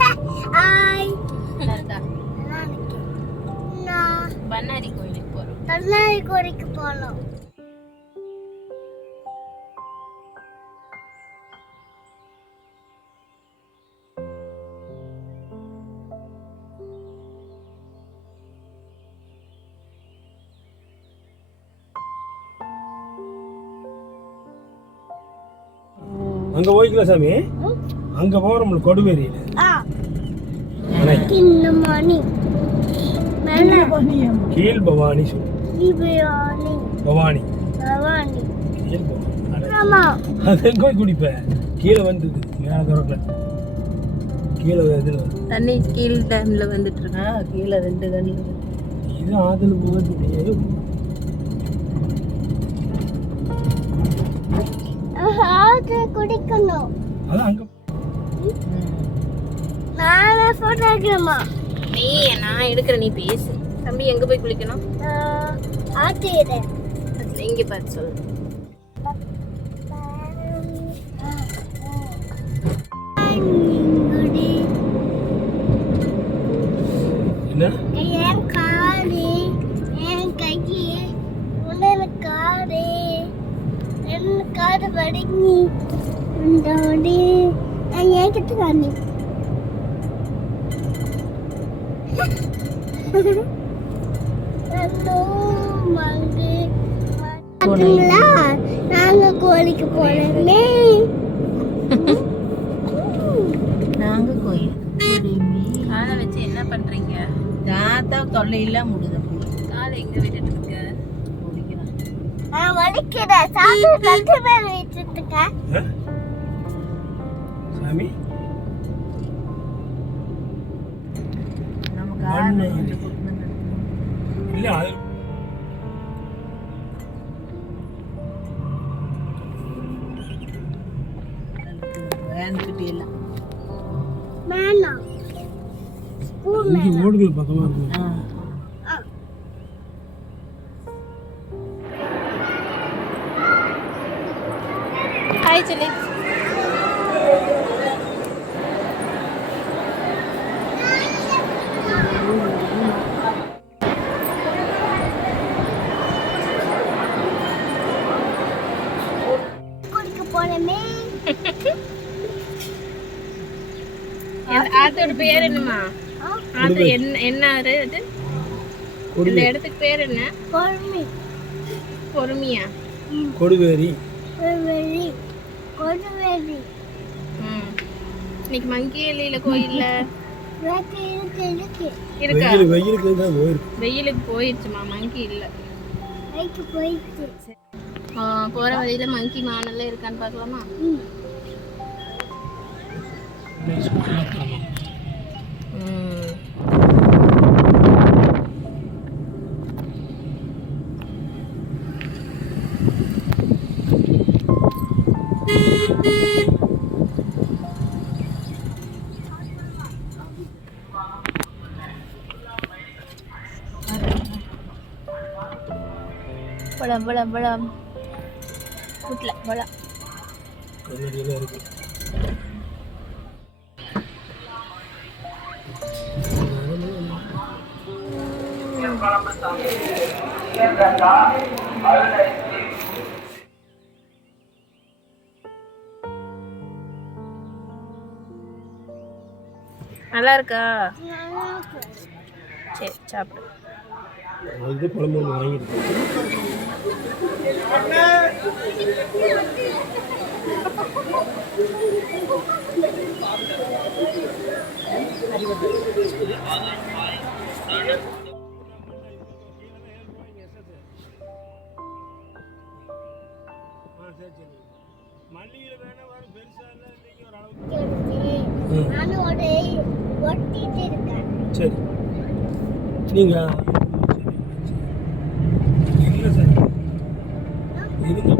Hi. நல்லா நான் பண்ணாரி கோயிலுக்கு போறோம். பண்ணாரி கோயிலுக்கு போறோம். அங்க போய்க்கல சாமி, அங்க போறோம்ல கொடுவேரியில. இந்த மணி மேல கீழ் பவானி பவானி பவானி பவானி கீழ் பவானி. ஆமா, அது எங்க போய் குடிப்ப? கீழே வந்து மேல திறக்கல, கீழே இதுல தண்ணி கீழ் டேம்ல வந்துட்டு இருக்கா. கீழே 2 தண்ணி இது ஆத்துல போகுது. அது குடிக்கணும். அதான் அங்க நானே போட்டோ எடுக்கணுமா? நீ நான் எடுக்கிறேன், நீ பேசு. தம்பி எங்க போய் குளிக்கணும்? ஆத்திரே அதுல இங்க பார்த்து சொல்லு. என்ன என் காலு என் கையை உன்ன காடு என் காடு வடங்கி உண்டோடி நான் ஏன் கிட்ட காணி நாங்க கோழிக்கு போனோமே. நாங்க கோயில் காலை வச்சு என்ன பண்றீங்க? தாத்தா தொல்லையில முடுது. காலை எங்க விட்டுட்டு இருக்க? முடிக்கிறேன். நான் வலிக்கிறேன். சாப்பிட்டு 2 பேர் வச்சுட்டு இருக்கேன். சாமி நமக்கு ஆளு இல்ல அது வேன்கிட்ட எல்லாம் மேனா ஸ்கூல் இங்க ஓடுகள் பக்கமா இருக்கு. ஹாய் சொல்லி. கோழிக்கு போனோமே. அதோட பேர் என்னமா? அது என்ன ஆறு அது? இந்த இடத்துக்கு பேர் என்ன? கொழுமி பொறுமையா கொடுவேரி. கொழுவேரி கொழுவேரி இன்னைக்கு மங்கியலில கோயில்ல இருக்கு இருக்கா? வெயிலுக்கு தான் போயிருக்கு. வெயிலுக்கு போயிடுச்சுமா, மங்கி இல்ல. ரைட்டு போயிடுச்சு. போற வழியில மங்கி மானெல்லாம் இருக்கான்னு பார்க்கலாமா? பழம் பழம் பழம் வீட்டில் பழம் கல்லடியெல்லாம் இருக்கு. நல்லா இருக்கா? சரி சாப்பிடு. அது குழம்பு ஒன்று வாங்கிட்டு மல்லியில வேணா வர பெருசா இல்ல நீங்க ஒரு அளவுக்கு சரி நீங்க இல்லை சார் எதுக்கு